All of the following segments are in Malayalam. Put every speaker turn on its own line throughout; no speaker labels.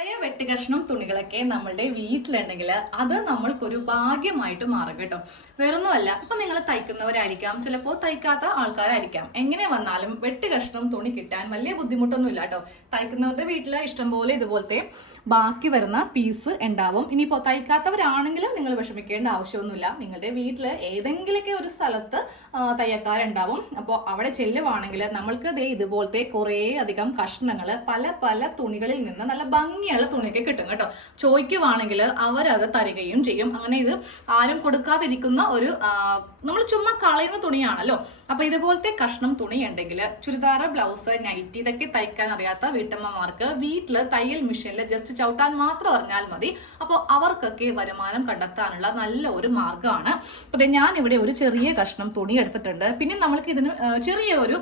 para വെട്ടുകഷ്ണം തുണികളൊക്കെ നമ്മളുടെ വീട്ടിലുണ്ടെങ്കിൽ അത് നമ്മൾക്കൊരു ഭാഗ്യമായിട്ട് മാറും കേട്ടോ. വേറൊന്നുമല്ല ഇപ്പൊ നിങ്ങൾ തയ്ക്കുന്നവരായിരിക്കാം ചിലപ്പോൾ തയ്ക്കാത്ത ആൾക്കാരായിരിക്കാം. എങ്ങനെ വന്നാലും വെട്ടുകഷ്ണം തുണി കിട്ടാൻ വലിയ ബുദ്ധിമുട്ടൊന്നുമില്ല കേട്ടോ. തയ്ക്കുന്നവരുടെ വീട്ടിൽ ഇഷ്ടംപോലെ ഇതുപോലത്തെ ബാക്കി വരുന്ന പീസ് ഉണ്ടാവും. ഇനിയിപ്പോൾ തയ്ക്കാത്തവരാണെങ്കിലും നിങ്ങൾ വിഷമിക്കേണ്ട ആവശ്യമൊന്നുമില്ല. നിങ്ങളുടെ വീട്ടിൽ ഏതെങ്കിലുമൊക്കെ ഒരു സ്ഥലത്ത് തയ്യക്കാരുണ്ടാവും അപ്പോൾ അവിടെ ചെല്ലുവാണെങ്കിൽ നമ്മൾക്ക് ദേ ഇതുപോലത്തെ കുറേ അധികം കഷ്ണങ്ങൾ പല പല തുണികളിൽ നിന്ന് നല്ല ഭംഗിയുള്ള തുണിയൊക്കെ കിട്ടും കേട്ടോ. ചോദിക്കുവാണെങ്കിൽ അവരത് തരികയും ചെയ്യും. അങ്ങനെ ഇത് ആരും കൊടുക്കാതിരിക്കുന്ന ഒരു നമ്മൾ ചുമ്മാ കളയുന്ന തുണിയാണല്ലോ. അപ്പൊ ഇതുപോലത്തെ കഷ്ണം തുണി ഉണ്ടെങ്കിൽ ചുരിദാർ ബ്ലൗസ് നൈറ്റി ഇതൊക്കെ തയ്ക്കാൻ അറിയാത്ത വീട്ടമ്മമാർക്ക് വീട്ടിൽ തയ്യൽ മെഷീനിൽ ജസ്റ്റ് ചവിട്ടാൻ മാത്രം അറിഞ്ഞാൽ മതി. അപ്പോൾ അവർക്കൊക്കെ വരുമാനം കണ്ടെത്താനുള്ള നല്ല ഒരു മാർഗമാണ്. അപ്പൊ ഞാൻ ഇവിടെ ഒരു ചെറിയ കഷ്ണം തുണി എടുത്തിട്ടുണ്ട്. പിന്നെ നമ്മൾക്ക് ഇതിന് ചെറിയ ഒരു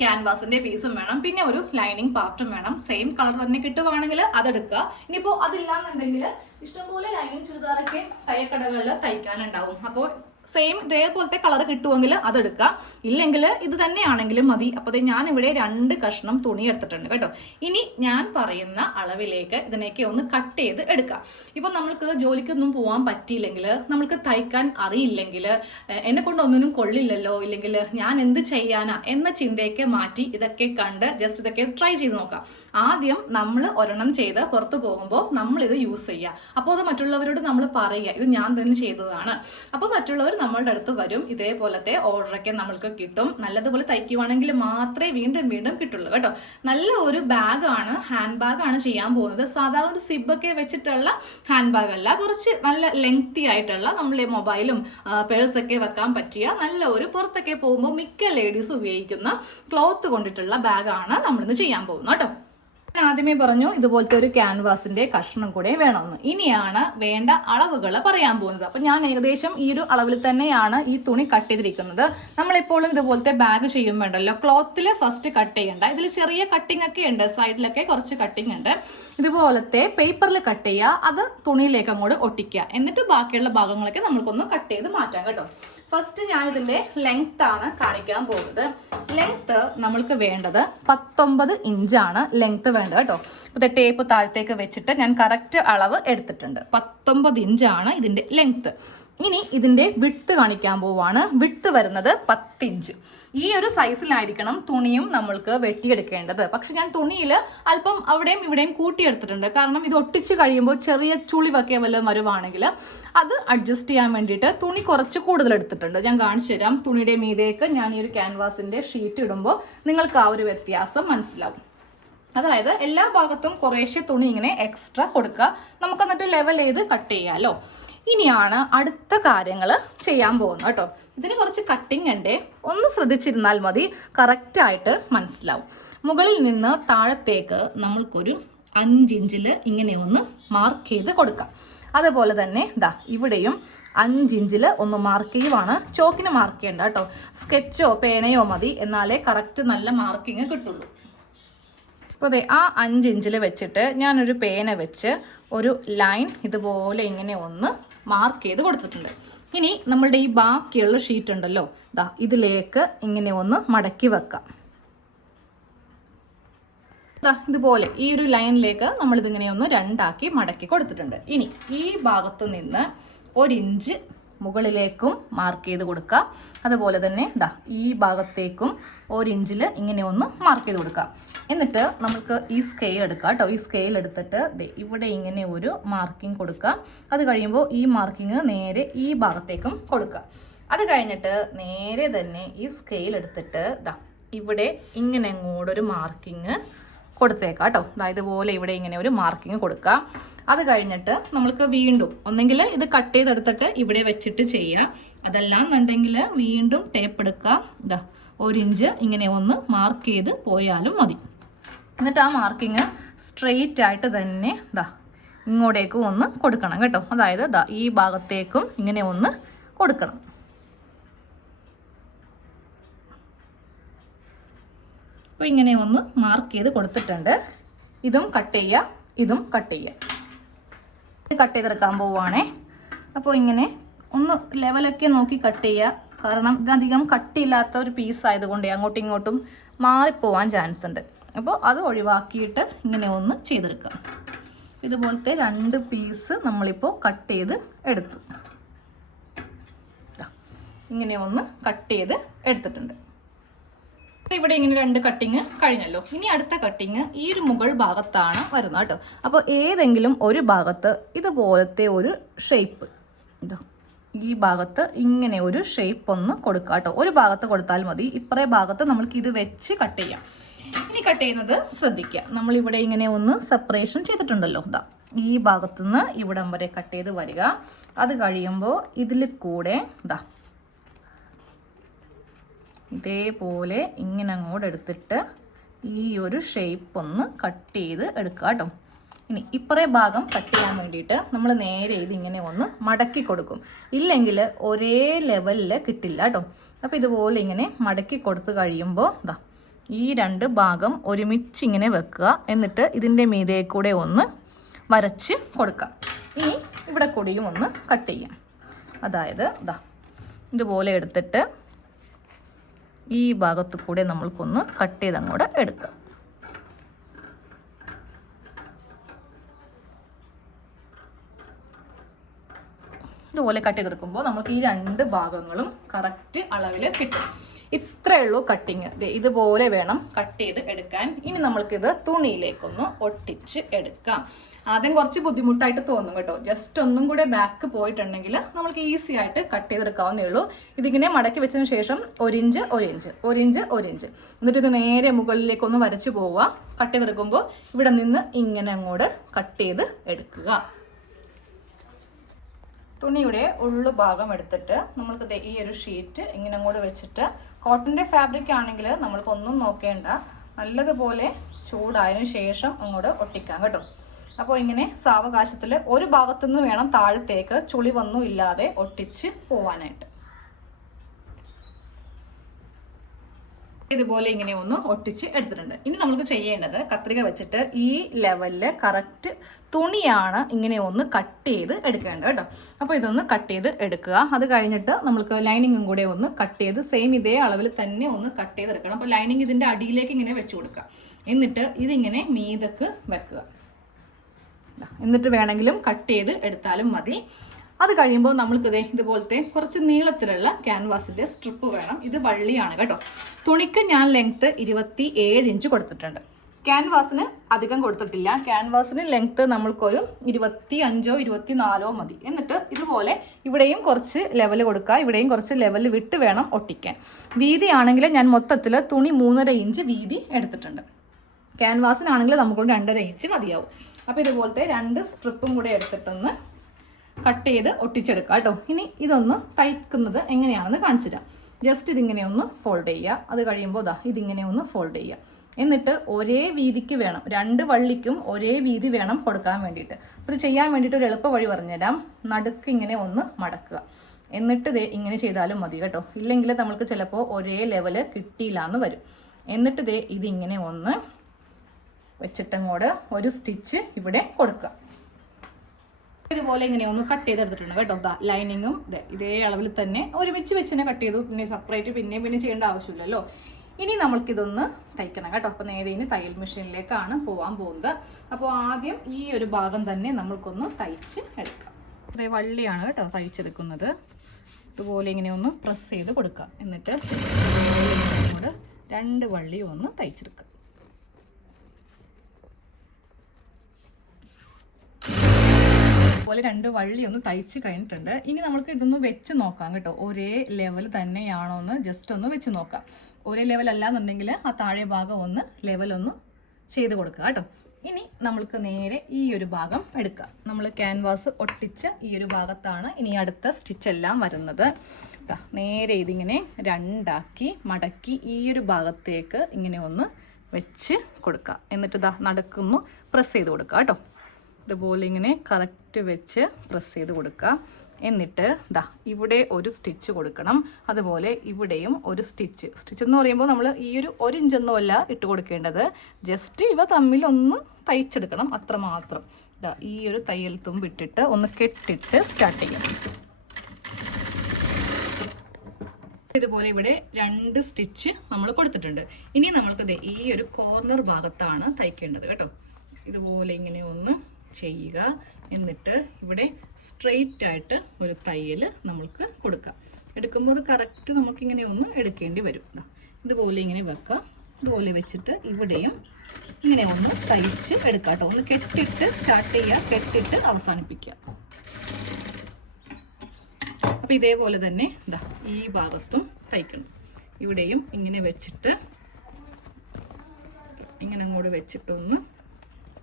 ക്യാൻവാസിന്റെ പീസും വേണം. പിന്നെ ഒരു ലൈനിങ് പാർട്ടും വേണം. സെയിം കളർ തന്നെ കിട്ടുവാണെങ്കിൽ അതെടുക്കുക. ഇനിയിപ്പോ അതില്ലാന്നുണ്ടെങ്കിൽ ഇഷ്ടംപോലെ ലൈനിങ് ചുരിദാറൊക്കെ തയ്യക്കടകളിൽ തയ്ക്കാനുണ്ടാവും. അപ്പോൾ സെയിം ഇതേപോലത്തെ കളർ കിട്ടുമെങ്കിൽ അതെടുക്കുക. ഇല്ലെങ്കിൽ ഇത് തന്നെയാണെങ്കിലും മതി. അപ്പോൾ ഞാൻ ഇവിടെ രണ്ട് കഷ്ണം തുണി എടുത്തിട്ടുണ്ട് കേട്ടോ. ഇനി ഞാൻ പറയുന്ന അളവിലേക്ക് ഇതിനെയൊക്കെ ഒന്ന് കട്ട് ചെയ്ത് എടുക്കാം ഇപ്പം നമ്മൾക്ക് ജോലിക്കൊന്നും പോകാൻ പറ്റിയില്ലെങ്കിൽ നമ്മൾക്ക് തയ്ക്കാൻ അറിയില്ലെങ്കിൽ എന്നെ കൊണ്ട് ഒന്നിനും കൊള്ളില്ലല്ലോ ഇല്ലെങ്കിൽ ഞാൻ എന്ത് ചെയ്യാനാ എന്ന ചിന്തയൊക്കെ മാറ്റി ഇതൊക്കെ കണ്ട് ജസ്റ്റ് ഇതൊക്കെ ട്രൈ ചെയ്ത് നോക്കാം ആദ്യം നമ്മൾ ഒരെണ്ണം ചെയ്ത് പുറത്തു പോകുമ്പോൾ നമ്മൾ ഇത് യൂസ് ചെയ്യുക. അപ്പോൾ അത് മറ്റുള്ളവരോട് നമ്മൾ പറയുക ഇത് ഞാൻ തന്നെ ചെയ്തതാണ്. അപ്പോൾ മറ്റുള്ളവർ നമ്മളുടെ അടുത്ത് വരും. ഇതേപോലത്തെ ഓർഡറൊക്കെ നമ്മൾക്ക് കിട്ടും. നല്ലതുപോലെ തയ്ക്കുവാണെങ്കിൽ മാത്രമേ വീണ്ടും വീണ്ടും കിട്ടുള്ളൂ കേട്ടോ. നല്ല ഒരു ബാഗാണ് ഹാൻഡ് ബാഗാണ് ചെയ്യാൻ പോകുന്നത്. സാധാരണ ഒരു സിബൊക്കെ വെച്ചിട്ടുള്ള ഹാൻഡ് ബാഗ് അല്ല. കുറച്ച് നല്ല ലെങ്തി ആയിട്ടുള്ള നമ്മളെ മൊബൈലും പേഴ്സൊക്കെ വെക്കാൻ പറ്റിയ നല്ല ഒരു പുറത്തൊക്കെ പോകുമ്പോൾ മിക്ക ലേഡീസ് ഉപയോഗിക്കുന്ന ക്ലോത്ത് കൊണ്ടിട്ടുള്ള ബാഗാണ് നമ്മളിന്ന് ചെയ്യാൻ പോകുന്നത് കേട്ടോ. ആദ്യമേ പറഞ്ഞു ഇതുപോലത്തെ ഒരു ക്യാൻവാസിന്റെ കഷ്ണം കൂടെ വേണമെന്ന്. ഇനിയാണ് വേണ്ട അളവുകൾ പറയാൻ പോകുന്നത്. അപ്പൊ ഞാൻ ഏകദേശം ഈ ഒരു അളവിൽ തന്നെയാണ് ഈ തുണി കട്ട് ചെയ്തിരിക്കുന്നത്. നമ്മളെപ്പോഴും ഇതുപോലത്തെ ബാഗ് ചെയ്യുമ്പോണ്ടല്ലോ ക്ലോത്തിൽ ഫസ്റ്റ് കട്ട് ചെയ്യണ്ട. ഇതിൽ ചെറിയ കട്ടിംഗ് ഒക്കെ ഉണ്ട് സൈഡിലൊക്കെ കുറച്ച് കട്ടിംഗ് ഉണ്ട്. ഇതുപോലത്തെ പേപ്പറിൽ കട്ട് ചെയ്യുക അത് തുണിയിലേക്ക് അങ്ങോട്ട് ഒട്ടിക്കുക. എന്നിട്ട് ബാക്കിയുള്ള ഭാഗങ്ങളൊക്കെ നമുക്കൊന്ന് കട്ട് ചെയ്ത് മാറ്റാം കേട്ടോ. ഫസ്റ്റ് ഞാൻ ഇതിന്റെ ലെങ്ത് ആണ് കാണിക്കാൻ പോകുന്നത്. ലെങ്ത് നമ്മൾക്ക് വേണ്ടത് പത്തൊമ്പത് ഇഞ്ചാണ് ലെങ്ത് വേണ്ടത് കേട്ടോ. ഇപ്പോൾ ടേപ്പ് താഴത്തേക്ക് വെച്ചിട്ട് ഞാൻ കറക്റ്റ് അളവ് എടുത്തിട്ടുണ്ട്. പത്തൊമ്പത് ഇഞ്ചാണ് ഇതിന്റെ ലെങ്ത് ഇനി ഇതിന്റെ വിട്ട് കാണിക്കാൻ പോവാണ്. വിട്ട് വരുന്നത് പത്തിഞ്ച്. ഈ ഒരു സൈസിലായിരിക്കണം തുണിയും നമ്മൾക്ക് വെട്ടിയെടുക്കേണ്ടത്. പക്ഷെ ഞാൻ തുണിയിൽ അല്പം അവിടെയും ഇവിടെയും കൂട്ടിയെടുത്തിട്ടുണ്ട്. കാരണം ഇത് ഒട്ടിച്ച് കഴിയുമ്പോൾ ചെറിയ ചുളിവൊക്കെ വല്ലതും വരുവാണെങ്കിൽ അത് അഡ്ജസ്റ്റ് ചെയ്യാൻ വേണ്ടിയിട്ട് തുണി കുറച്ച് കൂടുതൽ എടുത്തിട്ടുണ്ട് ഞാൻ കാണിച്ചു തരാം. തുണിയുടെ മീതേക്ക് ഞാൻ ഈ ഒരു ക്യാൻവാസിന്റെ ഷീറ്റ് ഇടുമ്പോൾ നിങ്ങൾക്ക് ആ ഒരു വ്യത്യാസം മനസ്സിലാവും. അതായത് എല്ലാ ഭാഗത്തും കുറേശ്ശെ തുണി ഇങ്ങനെ എക്സ്ട്രാ കൊടുക്കുക. നമുക്ക് എന്നിട്ട് ലെവൽ ചെയ്ത് കട്ട് ചെയ്യാമല്ലോ ഇനിയാണ് അടുത്ത കാര്യങ്ങൾ ചെയ്യാൻ പോകുന്നത് കേട്ടോ. ഇതിന് കുറച്ച് കട്ടിങ് ഉണ്ട്. ഒന്ന് ശ്രദ്ധിച്ചിരുന്നാൽ മതി കറക്റ്റായിട്ട് മനസ്സിലാവും. മുകളിൽ നിന്ന് താഴത്തേക്ക് നമ്മൾക്കൊരു അഞ്ചിഞ്ചിൽ ഇങ്ങനെ ഒന്ന് മാർക്ക് ചെയ്ത് കൊടുക്കാം. അതുപോലെ തന്നെ ദാ ഇവിടെയും അഞ്ചിഞ്ചിൽ ഒന്ന് മാർക്ക് ചെയ്യുവാണ്. ചോക്കിന് മാർക്ക് ചെയ്യേണ്ട കേട്ടോ. സ്കെച്ചോ പേനയോ മതി എന്നാലേ കറക്റ്റ് നല്ല മാർക്കിങ് കിട്ടുള്ളൂ. അപ്പോൾ അതെ ആ അഞ്ച് ഇഞ്ചിൽ വെച്ചിട്ട് ഞാനൊരു പേന വെച്ച് ഒരു ലൈൻ ഇതുപോലെ ഇങ്ങനെ ഒന്ന് മാർക്ക് ചെയ്ത് കൊടുത്തിട്ടുണ്ട്. ഇനി നമ്മളുടെ ഈ ബാക്കിയുള്ള ഷീറ്റ് ഉണ്ടല്ലോ ദാ ഇതിലേക്ക് ഇങ്ങനെ ഒന്ന് മടക്കി വെക്കാം. ഇതുപോലെ ഈ ഒരു ലൈനിലേക്ക് നമ്മളിതിങ്ങനെ ഒന്ന് രണ്ടാക്കി മടക്കി കൊടുത്തിട്ടുണ്ട്. ഇനി ഈ ഭാഗത്ത് നിന്ന് ഒരിഞ്ച് മുകളിലേക്കും മാർക്ക് ചെയ്ത് കൊടുക്കുക. അതുപോലെ തന്നെ ഇതാ ഈ ഭാഗത്തേക്കും ഒരിഞ്ചിൽ ഇങ്ങനെ ഒന്ന് മാർക്ക് ചെയ്ത് കൊടുക്കുക. എന്നിട്ട് നമുക്ക് ഈ സ്കെയിൽ എടുക്കുക കേട്ടോ. ഈ സ്കെയിൽ എടുത്തിട്ട് ഇവിടെ ഇങ്ങനെ ഒരു മാർക്കിംഗ് കൊടുക്കുക. അത് കഴിയുമ്പോൾ ഈ മാർക്കിങ് നേരെ ഈ ഭാഗത്തേക്കും കൊടുക്കുക. അത് കഴിഞ്ഞിട്ട് നേരെ തന്നെ ഈ സ്കെയിൽ എടുത്തിട്ട് ഇതാ ഇവിടെ ഇങ്ങനെ അങ്ങോട്ടൊരു മാർക്കിങ് കൊടുത്തേക്കാം കേട്ടോ. അതായത് ഇതുപോലെ ഇവിടെ ഇങ്ങനെ ഒരു മാർക്കിങ് കൊടുക്കുക. അത് കഴിഞ്ഞിട്ട് നമ്മൾക്ക് വീണ്ടും ഒന്നെങ്കിൽ ഇത് കട്ട് ചെയ്തെടുത്തിട്ട് ഇവിടെ വെച്ചിട്ട് ചെയ്യാം. അതല്ലാന്നുണ്ടെങ്കിൽ വീണ്ടും ടേപ്പ് എടുക്കുക. ഇതാ ഒരു ഇഞ്ച് ഇങ്ങനെ ഒന്ന് മാർക്ക് ചെയ്ത് പോയാലും മതി. എന്നിട്ട് ആ മാർക്കിങ് സ്ട്രെയിറ്റ് ആയിട്ട് തന്നെ ദാ ഇങ്ങോട്ടേക്കും ഒന്ന് കൊടുക്കണം കേട്ടോ. അതായത് ദാ ഈ ഭാഗത്തേക്കും ഇങ്ങനെ ഒന്ന് കൊടുക്കണം. അപ്പോൾ ഇങ്ങനെ ഒന്ന് മാർക്ക് ചെയ്ത് കൊടുത്തിട്ടുണ്ട്. ഇതും കട്ട് ചെയ്യുക ഇതും കട്ട് ചെയ്യുക. ഇത് കട്ട് ചെയ്തെടുക്കാൻ പോവുകയാണേ അപ്പോൾ ഇങ്ങനെ ഒന്ന് ലെവലൊക്കെ നോക്കി കട്ട് ചെയ്യുക. കാരണം ഇതധികം കട്ടിയില്ലാത്ത ഒരു പീസ് ആയതുകൊണ്ട് അങ്ങോട്ടും ഇങ്ങോട്ടും മാറിപ്പോവാൻ ചാൻസ് ഉണ്ട്. അപ്പോൾ അത് ഒഴിവാക്കിയിട്ട് ഇങ്ങനെ ഒന്ന് ചെയ്തെടുക്കുക. ഇതുപോലത്തെ രണ്ട് പീസ് നമ്മളിപ്പോൾ കട്ട് ചെയ്ത് എടുത്തു. ഇങ്ങനെ ഒന്ന് കട്ട് ചെയ്ത് എടുത്തിട്ടുണ്ട്. ഇവിടെ ഇങ്ങനെ രണ്ട് കട്ടിങ് കഴിഞ്ഞല്ലോ. ഇനി അടുത്ത കട്ടിങ് ഈ ഒരു മുകൾ ഭാഗത്താണ് വരുന്നത് കേട്ടോ. അപ്പോൾ ഏതെങ്കിലും ഒരു ഭാഗത്ത് ഇതുപോലത്തെ ഒരു ഷേപ്പ് ഇതോ. ഈ ഭാഗത്ത് ഇങ്ങനെ ഒരു ഷേപ്പ് ഒന്ന് കൊടുക്കുക കേട്ടോ. ഒരു ഭാഗത്ത് കൊടുത്താൽ മതി. ഇപ്പറേ ഭാഗത്ത് നമ്മൾക്ക് ഇത് വെച്ച് കട്ട് ചെയ്യാം. ഇനി കട്ട് ചെയ്യുന്നത് ശ്രദ്ധിക്കുക. നമ്മളിവിടെ ഇങ്ങനെ ഒന്ന് സെപ്പറേഷൻ ചെയ്തിട്ടുണ്ടല്ലോ. ഇതാ ഈ ഭാഗത്തുനിന്ന് ഇവിടം വരെ കട്ട് ചെയ്ത് വരിക. അത് കഴിയുമ്പോൾ ഇതിൽ കൂടെ ഇതാ ഇതേപോലെ ഇങ്ങനെ അങ്ങോട്ട് എടുത്തിട്ട് ഈ ഒരു ഷേപ്പ് ഒന്ന് കട്ട് ചെയ്ത് എടുക്കുക കേട്ടോ ഇനി ഇപ്പറേ ഭാഗം കട്ട് ചെയ്യാൻ വേണ്ടിയിട്ട് നമ്മൾ നേരെ ഇതിങ്ങനെ ഒന്ന് മടക്കി കൊടുക്കും. ഇല്ലെങ്കിൽ ഒരേ ലെവലിൽ കിട്ടില്ല കേട്ടോ അപ്പോൾ ഇതുപോലെ ഇങ്ങനെ മടക്കി കൊടുത്തു കഴിയുമ്പോൾ ഇതാ ഈ രണ്ട് ഭാഗം ഒരുമിച്ച് ഇങ്ങനെ വെക്കുക. എന്നിട്ട് ഇതിന്റെ മീതെ കൂടെ ഒന്ന് വരച്ച് കൊടുക്കുക ഇനി ഇവിടെ കൂടിയും ഒന്ന് കട്ട് ചെയ്യാം. അതായത് ഇതാ ഇതുപോലെ എടുത്തിട്ട് ഈ ഭാഗത്ത് കൂടെ നമ്മൾക്കൊന്ന് കട്ട് ചെയ്ത് അങ്ങോട്ട് എടുക്കാം. ഇതുപോലെ കട്ട് ചെയ്തെടുക്കുമ്പോൾ നമുക്ക് ഈ രണ്ട് ഭാഗങ്ങളും കറക്റ്റ് അളവിൽ കിട്ടും. ഇത്രയേ ഉള്ളൂ കട്ടിങ് ഇതുപോലെ വേണം കട്ട് ചെയ്ത് എടുക്കാൻ. ഇനി നമ്മൾക്കിത് തുണിയിലേക്കൊന്ന് ഒട്ടിച്ച് എടുക്കാം. ആദ്യം കുറച്ച് ബുദ്ധിമുട്ടായിട്ട് തോന്നും കേട്ടോ. ജസ്റ്റ് ഒന്നും കൂടെ ബാക്ക് പോയിട്ടുണ്ടെങ്കിൽ നമുക്ക് ഈസി ആയിട്ട് കട്ട് ചെയ്തെടുക്കാവുന്നേ ഉള്ളൂ. ഇതിങ്ങനെ മടക്കി വെച്ചതിന് ശേഷം ഒരിഞ്ച് ഒരിഞ്ച് ഒരിഞ്ച് ഒരിഞ്ച്. എന്നിട്ട് ഇത് നേരെ മുകളിലേക്കൊന്ന് വരച്ച് പോവുക. കട്ട് ചെയ്തെടുക്കുമ്പോൾ ഇവിടെ നിന്ന് ഇങ്ങനെ അങ്ങോട്ട് കട്ട് ചെയ്ത് എടുക്കുക. തുണിയുടെ ഉള്ളു ഭാഗം എടുത്തിട്ട് നമ്മൾക്ക് ഈ ഒരു ഷീറ്റ് ഇങ്ങനെ അങ്ങോട്ട് വെച്ചിട്ട് കോട്ടന്റെ ഫാബ്രിക് ആണെങ്കിൽ നമ്മൾക്കൊന്നും നോക്കേണ്ട. നല്ലതുപോലെ ചൂടായതിനു ശേഷം അങ്ങോട്ട് ഒട്ടിക്കാം കേട്ടോ. അപ്പോൾ ഇങ്ങനെ സാവകാശത്തിൽ ഒരു ഭാഗത്തുനിന്ന് വേണം താഴത്തേക്ക് ചുളിവൊന്നും ഇല്ലാതെ ഒട്ടിച്ച് പോവാനായിട്ട്. ഇതുപോലെ ഇങ്ങനെ ഒന്ന് ഒട്ടിച്ച് എടുത്തിട്ടുണ്ട്. ഇനി നമുക്ക് ചെയ്യേണ്ടത് കത്രിക വെച്ചിട്ട് ഈ ലെവലിൽ കറക്റ്റ് തുണിയാണ് ഇങ്ങനെ ഒന്ന് കട്ട് ചെയ്ത് എടുക്കേണ്ടത് കേട്ടോ. അപ്പോൾ ഇതൊന്ന് കട്ട് ചെയ്ത് എടുക്കുക. അത് കഴിഞ്ഞിട്ട് നമുക്ക് ലൈനിങ്ങും കൂടെ ഒന്ന് കട്ട് ചെയ്ത് സെയിം ഇതേ അളവിൽ തന്നെ ഒന്ന് കട്ട് ചെയ്ത് എടുക്കണം അപ്പോൾ ലൈനിങ് ഇതിന്റെ അടിയിലേക്ക് ഇങ്ങനെ വെച്ച് കൊടുക്കുക. എന്നിട്ട് ഇതിങ്ങനെ മീതക്ക് വെക്കുക. എന്നിട്ട് വേണമെങ്കിലും കട്ട് ചെയ്ത് എടുത്താലും മതി. അത് കഴിയുമ്പോൾ നമ്മൾക്ക് ഇതേ ഇതുപോലത്തെ കുറച്ച് നീളത്തിലുള്ള ക്യാൻവാസിന്റെ സ്ട്രിപ്പ് വേണം. ഇത് വള്ളിയാണ് കേട്ടോ. തുണിക്ക് ഞാൻ ലെങ്ത്ത് ഇരുപത്തി ഏഴ് ഇഞ്ച് കൊടുത്തിട്ടുണ്ട്. ക്യാൻവാസിന് അധികം കൊടുത്തിട്ടില്ല. ക്യാൻവാസിന് ലെങ്ത്ത് നമ്മൾക്കൊരു ഇരുപത്തി അഞ്ചോ ഇരുപത്തി നാലോ മതി. എന്നിട്ട് ഇതുപോലെ ഇവിടെയും കുറച്ച് ലെവൽ കൊടുക്കുക. ഇവിടെയും കുറച്ച് ലെവൽ വിട്ട് വേണം ഒട്ടിക്കാൻ. വീതി ആണെങ്കിൽ ഞാൻ മൊത്തത്തിൽ തുണി മൂന്നര ഇഞ്ച് വീതി എടുത്തിട്ടുണ്ട്. ക്യാൻവാസിനാണെങ്കിൽ നമുക്കൊരു രണ്ടര ഇഞ്ച് മതിയാവും. അപ്പോൾ ഇതുപോലത്തെ രണ്ട് സ്ട്രിപ്പും കൂടെ എടുത്തിട്ടൊന്ന് കട്ട് ചെയ്ത് ഒട്ടിച്ചെടുക്കുക കേട്ടോ. ഇനി ഇതൊന്ന് തയ്ക്കുന്നത് എങ്ങനെയാണെന്ന് കാണിച്ചു തരാം ജസ്റ്റ് ഇതിങ്ങനെ ഒന്ന് ഫോൾഡ് ചെയ്യുക. അത് കഴിയുമ്പോൾ ഇതാ ഇതിങ്ങനെ ഒന്ന് ഫോൾഡ് ചെയ്യുക. എന്നിട്ട് ഒരേ വീതിക്ക് വേണം. രണ്ട് വള്ളിക്കും ഒരേ വീതി വേണം കൊടുക്കാൻ വേണ്ടിയിട്ട്. അപ്പോൾ ഇത് ചെയ്യാൻ വേണ്ടിയിട്ട് ഒരു എളുപ്പ വഴി പറഞ്ഞുതരാം. നടുക്ക് ഇങ്ങനെ ഒന്ന് മടക്കുക. എന്നിട്ട് ദേ ഇങ്ങനെ ചെയ്താലും മതി കേട്ടോ. ഇല്ലെങ്കിൽ നമ്മൾക്ക് ചിലപ്പോൾ ഒരേ ലെവൽ കിട്ടിയില്ല എന്ന് വരും. എന്നിട്ട് ദേ ഇതിങ്ങനെ ഒന്ന് വെച്ചിട്ടങ്ങോട്ട് ഒരു സ്റ്റിച്ച് ഇവിടെ കൊടുക്കുക. ഇതുപോലെ ഇങ്ങനെ ഒന്ന് കട്ട് ചെയ്തെടുത്തിട്ടുണ്ട് കേട്ടോ. ദാ ലൈനിങ്ങും ഇതേ ഇതേ അളവിൽ തന്നെ ഒരുമിച്ച് വെച്ച് തന്നെ കട്ട് ചെയ്തു. പിന്നെ സെപ്പറേറ്റ് പിന്നെയും പിന്നെ ചെയ്യേണ്ട ആവശ്യമില്ലല്ലോ. ഇനി നമ്മൾക്കിതൊന്ന് തയ്ക്കണം കേട്ടോ. അപ്പോൾ നേരെ ഇനി തയ്യൽ മെഷീനിലേക്കാണ് പോകാൻ പോകുന്നത്. അപ്പോൾ ആദ്യം ഈ ഒരു ഭാഗം തന്നെ നമ്മൾക്കൊന്ന് തയ്ച്ച് എടുക്കാം. അതേ വള്ളിയാണ് കേട്ടോ തയ്ച്ചെടുക്കുന്നത്. ഇതുപോലെ ഇങ്ങനെ ഒന്ന് പ്രസ് ചെയ്ത് കൊടുക്കുക എന്നിട്ട് രണ്ട് വള്ളി ഒന്ന് തയ്ച്ചെടുക്കുക അതുപോലെ രണ്ട് വള്ളി ഒന്ന് തയ്ച്ച് കഴിഞ്ഞിട്ടുണ്ട്. ഇനി നമുക്ക് ഇതൊന്ന് വെച്ച് നോക്കാം കേട്ടോ. ഒരേ ലെവൽ തന്നെയാണോ എന്ന് ജസ്റ്റ് ഒന്ന് വെച്ച് നോക്കാം. ഒരേ ലെവൽ അല്ലാന്നുണ്ടെങ്കിൽ ആ താഴെ ഭാഗം ഒന്ന് ലെവൽ ഒന്ന് ചെയ്ത് കൊടുക്കുക കേട്ടോ. ഇനി നമ്മൾക്ക് നേരെ ഈ ഒരു ഭാഗം എടുക്കാം. നമ്മൾ ക്യാൻവാസ് ഒട്ടിച്ച ഈ ഒരു ഭാഗത്താണ് ഇനി അടുത്ത സ്റ്റിച്ച് എല്ലാം വരുന്നത്. നേരെ ഇതിങ്ങനെ രണ്ടാക്കി മടക്കി ഈ ഒരു ഭാഗത്തേക്ക് ഇങ്ങനെ ഒന്ന് വെച്ച് കൊടുക്കുക എന്നിട്ട് ഇതാ നടക്കുന്നു പ്രസ് ചെയ്ത് കൊടുക്കുക കേട്ടോ. ഇതുപോലെ ഇങ്ങനെ കറക്റ്റ് വെച്ച് പ്രസ് ചെയ്ത് കൊടുക്കുക. എന്നിട്ട് ദാ ഇവിടെ ഒരു സ്റ്റിച്ച് കൊടുക്കണം. അതുപോലെ ഇവിടെയും ഒരു സ്റ്റിച്ച് സ്റ്റിച്ച് എന്ന് പറയുമ്പോൾ നമ്മൾ ഈ ഒരു ഒരു ഇഞ്ചൊന്നും അല്ല ഇട്ട് കൊടുക്കേണ്ടത്. ജസ്റ്റ് ഇവ തമ്മിൽ ഒന്ന് തയ്ച്ചെടുക്കണം അത്രമാത്രം ദാ ഈ ഒരു തയ്യൽ തുമ്പ് ഇട്ടിട്ട് ഒന്ന് കെട്ടിട്ട് സ്റ്റാർട്ട് ചെയ്യാം ഇതുപോലെ ഇവിടെ രണ്ട് സ്റ്റിച്ച് നമ്മൾ കൊടുത്തിട്ടുണ്ട്. ഇനി നമ്മൾക്ക് ഈ ഒരു കോർണർ ഭാഗത്താണ് തയ്ക്കേണ്ടത് കേട്ടോ. ഇതുപോലെ ഇങ്ങനെ ഒന്ന് ചെയ്യുക. എന്നിട്ട് ഇവിടെ സ്ട്രെയിറ്റ് ആയിട്ട് ഒരു തയ്യൽ നമ്മൾക്ക് കൊടുക്കാം. എടുക്കുമ്പോൾ അത് കറക്റ്റ് നമുക്കിങ്ങനെ ഒന്ന് എടുക്കേണ്ടി വരും. ഇതുപോലെ ഇങ്ങനെ വെക്കാം. ഇതുപോലെ വെച്ചിട്ട് ഇവിടെയും ഇങ്ങനെ ഒന്ന് തയ്ച്ച് എടുക്കാം ഒന്ന് കെട്ടിട്ട് സ്റ്റാർട്ട് ചെയ്യുക കെട്ടിട്ട് അവസാനിപ്പിക്കുക. അപ്പോൾ ഇതേപോലെ തന്നെ ഇതാ ഈ ഭാഗത്തും തയ്ക്കണം. ഇവിടെയും ഇങ്ങനെ വെച്ചിട്ട് ഇങ്ങനെ അങ്ങോട്ട് വെച്ചിട്ടൊന്ന്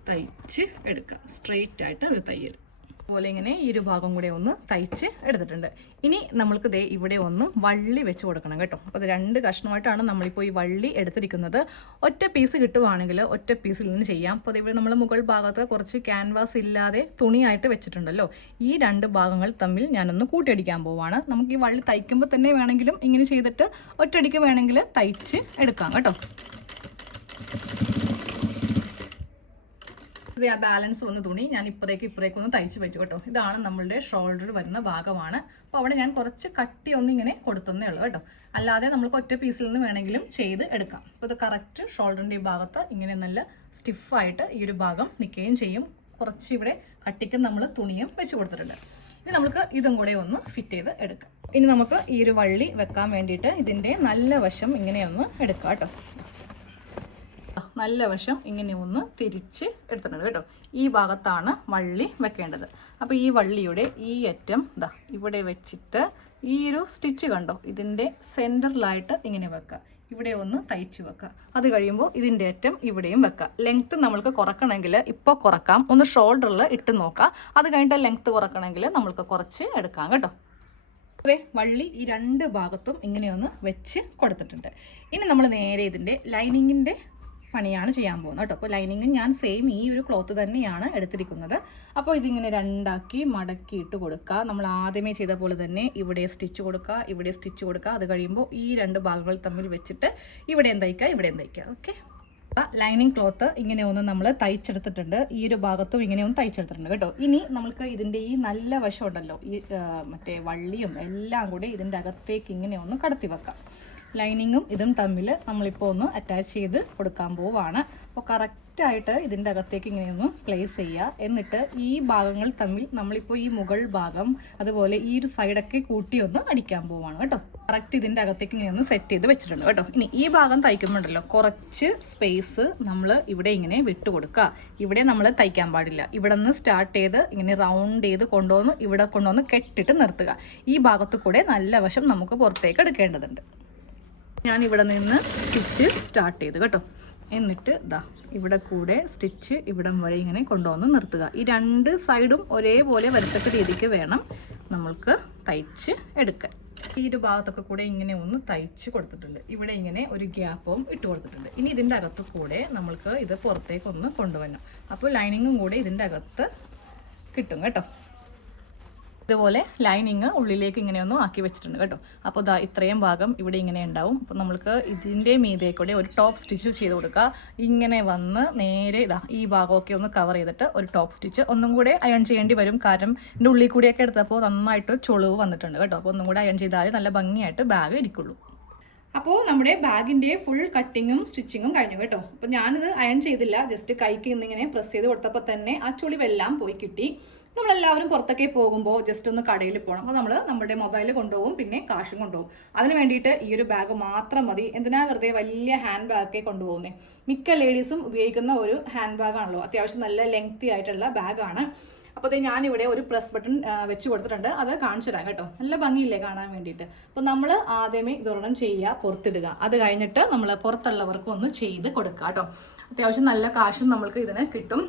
തയ്ച്ച് എടുക്കുക. സ്ട്രെയിറ്റ് ആയിട്ട് ഒരു തയ്യൽ. അതുപോലെ ഇങ്ങനെ ഈ ഒരു ഭാഗം കൂടെ ഒന്ന് തയ്ച്ച് എടുത്തിട്ടുണ്ട്. ഇനി നമ്മൾക്ക് ദേ ഇവിടെ ഒന്ന് വള്ളി വെച്ച് കൊടുക്കണം കേട്ടോ. അപ്പോൾ രണ്ട് കഷ്ണമായിട്ടാണ് നമ്മളിപ്പോൾ ഈ വള്ളി എടുത്തിരിക്കുന്നത്. ഒറ്റ പീസ് കിട്ടുവാണെങ്കിൽ ഒറ്റ പീസിൽ നിന്ന് ചെയ്യാം. അപ്പോൾ ഇവിടെ നമ്മൾ മുകൾ ഭാഗത്ത് കുറച്ച് ക്യാൻവാസ് ഇല്ലാതെ തുണിയായിട്ട് വെച്ചിട്ടുണ്ടല്ലോ. ഈ രണ്ട് ഭാഗങ്ങൾ തമ്മിൽ ഞാനൊന്ന് കൂട്ടിയടിക്കാൻ പോവാണ്. നമുക്ക് ഈ വള്ളി തയ്ക്കുമ്പോൾ തന്നെ വേണമെങ്കിലും ഇങ്ങനെ ചെയ്തിട്ട് ഒറ്റയടിക്ക് വേണമെങ്കിൽ തയ്ച്ച് എടുക്കാം കേട്ടോ. ഇത് ബാലൻസ് വന്ന തുണി ഞാൻ ഇപ്പുറേക്ക് ഇപ്പുറേക്ക് ഒന്ന് തയ്ച്ച് വെച്ചു കേട്ടോ. ഇതാണ് നമ്മളുടെ ഷോൾഡർ വരുന്ന ഭാഗമാണ്. അപ്പോൾ അവിടെ ഞാൻ കുറച്ച് കട്ടി ഒന്ന് ഇങ്ങനെ കൊടുത്തന്നേ ഉള്ളൂ കേട്ടോ. അല്ലാതെ നമ്മൾക്ക് ഒറ്റ പീസിൽ നിന്ന് വേണമെങ്കിലും ചെയ്ത് എടുക്കാം. അപ്പോൾ ഇത് കറക്റ്റ് ഷോൾഡറിന്റെ ഈ ഭാഗത്ത് ഇങ്ങനെ നല്ല സ്റ്റിഫായിട്ട് ഈ ഒരു ഭാഗം നിൽക്കുകയും ചെയ്യും. കുറച്ച് ഇവിടെ കട്ടിക്ക് നമ്മൾ തുണിയും വെച്ച് കൊടുത്തിട്ടുണ്ട്. ഇനി നമുക്ക് ഇതും കൂടെ ഒന്ന് ഫിറ്റ് ചെയ്ത് എടുക്കാം. ഇനി നമുക്ക് ഈ ഒരു വള്ളി വെക്കാൻ വേണ്ടിയിട്ട് ഇതിന്റെ നല്ല വശം ഇങ്ങനെയൊന്ന് എടുക്കാം കേട്ടോ. നല്ല വശം ഇങ്ങനെ ഒന്ന് തിരിച്ച് എടുത്തിട്ടുണ്ട് കേട്ടോ. ഈ ഭാഗത്താണ് വള്ളി വെക്കേണ്ടത്. അപ്പോൾ ഈ വള്ളിയുടെ ഈ അറ്റം ഇതാ ഇവിടെ വെച്ചിട്ട് ഈ ഒരു സ്റ്റിച്ച് കണ്ടോ? ഇതിന്റെ സെന്ററിലായിട്ട് ഇങ്ങനെ വെക്കുക ഇവിടെ ഒന്ന് തയ്ച്ച് വെക്കുക അത് കഴിയുമ്പോൾ ഇതിന്റെ അറ്റം ഇവിടെയും വെക്കുക ലെങ്ത്ത് നമ്മൾക്ക് കുറക്കണമെങ്കിൽ ഇപ്പോൾ കുറക്കാം. ഒന്ന് ഷോൾഡറിൽ ഇട്ട് നോക്കാം. അത് കഴിഞ്ഞിട്ട് ലെങ്ത്ത് കുറക്കണമെങ്കിൽ നമ്മൾക്ക് കുറച്ച് എടുക്കാം കേട്ടോ. അതെ വള്ളി ഈ രണ്ട് ഭാഗത്തും ഇങ്ങനെയൊന്ന് വെച്ച് കൊടുത്തിട്ടുണ്ട്. ഇനി നമ്മൾ നേരെ ഇതിന്റെ ലൈനിങ്ങിന്റെ പണിയാണ് ചെയ്യാൻ പോകുന്നത് കേട്ടോ. അപ്പോൾ ലൈനിങ്ങും ഞാൻ സെയിം ഈ ഒരു ക്ലോത്ത് തന്നെയാണ് എടുത്തിരിക്കുന്നത്. അപ്പോൾ ഇതിങ്ങനെ രണ്ടാക്കി മടക്കി ഇട്ട് കൊടുക്കുക. നമ്മൾ ആദ്യമേ ചെയ്ത പോലെ തന്നെ ഇവിടെ സ്റ്റിച്ച് കൊടുക്കുക ഇവിടെ സ്റ്റിച്ച് കൊടുക്കുക. അത് കഴിയുമ്പോൾ ഈ രണ്ട് ഭാഗങ്ങൾ തമ്മിൽ വെച്ചിട്ട് ഇവിടെ തയ്ക്കുക ഇവിടെ തയ്ക്കുക ഓക്കെ ലൈനിങ് ക്ലോത്ത് ഇങ്ങനെ ഒന്ന് നമ്മൾ തയ്ച്ചെടുത്തിട്ടുണ്ട്. ഈ ഒരു ഭാഗത്തും ഇങ്ങനെ ഒന്ന് തയ്ച്ചെടുത്തിട്ടുണ്ട് കേട്ടോ. ഇനി നമുക്ക് ഇതിന്റെ ഈ നല്ല വശം ഉണ്ടല്ലോ. ഈ മറ്റേ വള്ളിയും എല്ലാം കൂടി ഇതിന്റെ അകത്തേക്ക് ഇങ്ങനെ ഒന്ന് കടത്തി വെക്കാം. ലൈനിങ്ങും ഇതും തമ്മിൽ നമ്മളിപ്പോൾ ഒന്ന് അറ്റാച്ച് ചെയ്ത് കൊടുക്കാൻ പോവാണ്. അപ്പോൾ കറക്റ്റായിട്ട് ഇതിന്റെ അകത്തേക്ക് ഇങ്ങനെയൊന്ന് പ്ലേസ് ചെയ്യുക. എന്നിട്ട് ഈ ഭാഗങ്ങൾ തമ്മിൽ നമ്മളിപ്പോൾ ഈ മുകൾ ഭാഗം അതുപോലെ ഈ ഒരു സൈഡൊക്കെ കൂട്ടി ഒന്ന് അടിക്കാൻ പോവാണ് കേട്ടോ. കറക്റ്റ് ഇതിന്റെ അകത്തേക്ക് ഇങ്ങനെ ഒന്ന് സെറ്റ് ചെയ്ത് വെച്ചിട്ടുണ്ട് കേട്ടോ. ഇനി ഈ ഭാഗം തയ്ക്കുമ്പോണ്ടല്ലോ കുറച്ച് സ്പേസ് നമ്മൾ ഇവിടെ ഇങ്ങനെ വിട്ടു കൊടുക്കുക. ഇവിടെ നമ്മൾ തയ്ക്കാൻ പാടില്ല. ഇവിടെ നിന്ന് സ്റ്റാർട്ട് ചെയ്ത് ഇങ്ങനെ റൗണ്ട് ചെയ്ത് കൊണ്ടുവന്ന് ഇവിടെ കൊണ്ടുവന്ന് കെട്ടിട്ട് നിർത്തുക. ഈ ഭാഗത്ത് കൂടെ നല്ല വശം നമുക്ക് പുറത്തേക്ക് എടുക്കേണ്ടതുണ്ട്. ഞാൻ ഇവിടെ നിന്ന് സ്റ്റിച്ച് സ്റ്റാർട്ട് ചെയ്ത് കേട്ടോ. എന്നിട്ട് ഇതാ ഇവിടെ കൂടെ സ്റ്റിച്ച് ഇവിടം വരെ ഇങ്ങനെ കൊണ്ടുവന്ന് നിർത്തുക. ഈ രണ്ട് സൈഡും ഒരേപോലെ വരത്തക്ക രീതിക്ക് വേണം നമ്മൾക്ക് തയ്ച്ച് എടുക്കാൻ. ഈ ഒരു ഭാഗത്തൊക്കെ കൂടെ ഇങ്ങനെ ഒന്ന് തയ്ച്ച് കൊടുത്തിട്ടുണ്ട്. ഇവിടെ ഇങ്ങനെ ഒരു ഗ്യാപ്പും ഇട്ട് കൊടുത്തിട്ടുണ്ട്. ഇനി ഇതിന്റെ അകത്ത് കൂടെ നമ്മൾക്ക് ഇത് പുറത്തേക്കൊന്ന് കൊണ്ടുവരണം. അപ്പോൾ ലൈനിങ്ങും കൂടെ ഇതിന്റെ അകത്ത് കിട്ടും കേട്ടോ. ഇതുപോലെ ലൈനിങ് ഉള്ളിലേക്ക് ഇങ്ങനെയൊന്നും ആക്കി വെച്ചിട്ടുണ്ട് കേട്ടോ. അപ്പോൾ ദാ ഇത്രയും ഭാഗം ഇവിടെ ഇങ്ങനെ ഉണ്ടാവും. അപ്പോൾ നമുക്ക് ഇതിന്റെ മീതെ കൂടെ ഒരു ടോപ്പ് സ്റ്റിച്ച് ചെയ്ത് കൊടുക്കുക. ഇങ്ങനെ വന്ന് നേരെ ഇതാ ഈ ഭാഗമൊക്കെ ഒന്ന് കവർ ചെയ്തിട്ട് ഒരു ടോപ്പ് സ്റ്റിച്ച് ഒന്നും കൂടെ അയൺ ചെയ്യേണ്ടി വരും. കാരണം ഇതിന്റെ ഉള്ളിൽ കൂടിയൊക്കെ എടുത്തപ്പോൾ നന്നായിട്ട് ചുളിവ് വന്നിട്ടുണ്ട് കേട്ടോ. അപ്പോൾ ഒന്നും കൂടെ അയൺ ചെയ്താൽ നല്ല ഭംഗിയായിട്ട് ബാഗ് ഇരിക്കുള്ളൂ. അപ്പോൾ നമ്മുടെ ബാഗിന്റെ ഫുൾ കട്ടിങ്ങും സ്റ്റിച്ചിങ്ങും കഴിഞ്ഞു കേട്ടോ. അപ്പോൾ ഞാനിത് അയൺ ചെയ്തില്ല. ജസ്റ്റ് കൈക്ക് ഇന്നിങ്ങനെ പ്രസ് ചെയ്ത് കൊടുത്തപ്പോൾ തന്നെ ആ ചുളിവെല്ലാം പോയി കിട്ടി. നമ്മളെല്ലാവരും പുറത്തൊക്കെ പോകുമ്പോൾ ജസ്റ്റ് ഒന്ന് കടയിൽ പോകണം അപ്പോൾ നമ്മൾ നമ്മുടെ മൊബൈൽ കൊണ്ടുപോകും പിന്നെ കാശും കൊണ്ടുപോകും. അതിന് വേണ്ടിയിട്ട് ഈ ഒരു ബാഗ് മാത്രം മതി. എന്തിനാ വെറുതെ വലിയ ഹാൻഡ് ബാഗൊക്കെ കൊണ്ടുപോകുന്നത് മിക്ക ലേഡീസും ഉപയോഗിക്കുന്ന ഒരു ഹാൻഡ് ബാഗാണല്ലോ അത്യാവശ്യം നല്ല ലെങ്തി ആയിട്ടുള്ള ബാഗാണ് അപ്പോൾ ഞാനിവിടെ ഒരു പ്രസ് ബട്ടൺ വെച്ച് കൊടുത്തിട്ടുണ്ട്. അത് കാണിച്ചു തരാം കേട്ടോ. നല്ല ഭംഗിയില്ലേ കാണാൻ വേണ്ടിയിട്ട്. അപ്പോൾ നമ്മൾ ആദ്യമേ ഇതൊരെണ്ണം ചെയ്യുക പുറത്തിടുക. അത് കഴിഞ്ഞിട്ട് നമ്മൾ പുറത്തുള്ളവർക്ക് ഒന്ന് ചെയ്ത് കൊടുക്കുക കേട്ടോ. അത്യാവശ്യം നല്ല കാശും നമ്മൾക്ക് ഇതിന് കിട്ടും.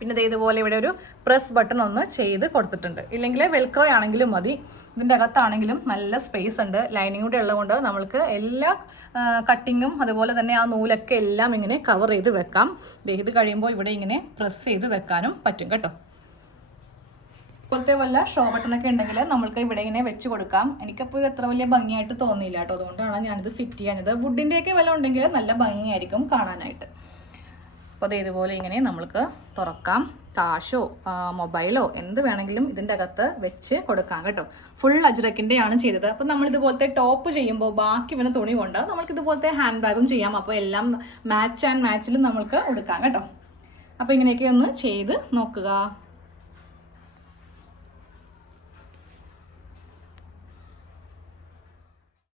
പിന്നെ ദേ ഇതുപോലെ ഇവിടെ ഒരു പ്രസ് ബട്ടൺ ഒന്ന് ചെയ്ത് കൊടുത്തിട്ടുണ്ട്. ഇല്ലെങ്കിൽ വെൽക്രോ ആണെങ്കിലും മതി. ഇതിന്റെ അകത്താണെങ്കിലും നല്ല സ്പേസ് ഉണ്ട്. ലൈനിങ് കൂടെ ഉള്ളതുകൊണ്ട് നമ്മൾക്ക് എല്ലാ കട്ടിങ്ങും അതുപോലെ തന്നെ ആ നൂലൊക്കെ എല്ലാം ഇങ്ങനെ കവർ ചെയ്ത് വെക്കാം. ഇത് കഴിയുമ്പോൾ ഇവിടെ ഇങ്ങനെ പ്രസ് ചെയ്ത് വെക്കാനും പറ്റും കേട്ടോ. ഇപ്പോഴത്തെ വല്ല ഷോ ബട്ടണൊക്കെ ഉണ്ടെങ്കിൽ നമ്മൾക്ക് ഇവിടെ ഇങ്ങനെ വെച്ച് കൊടുക്കാം. എനിക്കപ്പോൾ ഇത് എത്ര വലിയ ഭംഗിയായിട്ട് തോന്നിയില്ല കേട്ടോ. അതുകൊണ്ടാണ് ഞാനിത് ഫിറ്റ് ചെയ്യാനത് വുഡിന്റെയൊക്കെ വല്ല ഉണ്ടെങ്കിൽ നല്ല ഭംഗിയായിരിക്കും കാണാനായിട്ട്. അപ്പോൾ അത് ഇതുപോലെ ഇങ്ങനെ നമ്മൾക്ക് തുറക്കാം. കാശോ മൊബൈലോ എന്ത് വേണമെങ്കിലും ഇതിന്റെ അകത്ത് വെച്ച് കൊടുക്കാം കേട്ടോ. ഫുൾ അജ്രക്കിന്റെയാണ് ചെയ്തത്. അപ്പോൾ നമ്മൾ ഇതുപോലത്തെ ടോപ്പ് ചെയ്യുമ്പോൾ ബാക്കി വരുന്ന തുണി കൊണ്ട് നമുക്ക് ഇതുപോലത്തെ ഹാൻഡ് ബാഗും ചെയ്യാം. അപ്പോൾ എല്ലാം മാച്ച് ആൻഡ് മാച്ചിലും നമ്മൾക്ക് കൊടുക്കാം കേട്ടോ. അപ്പോൾ ഇങ്ങനെയൊക്കെ ഒന്ന് ചെയ്ത് നോക്കുക.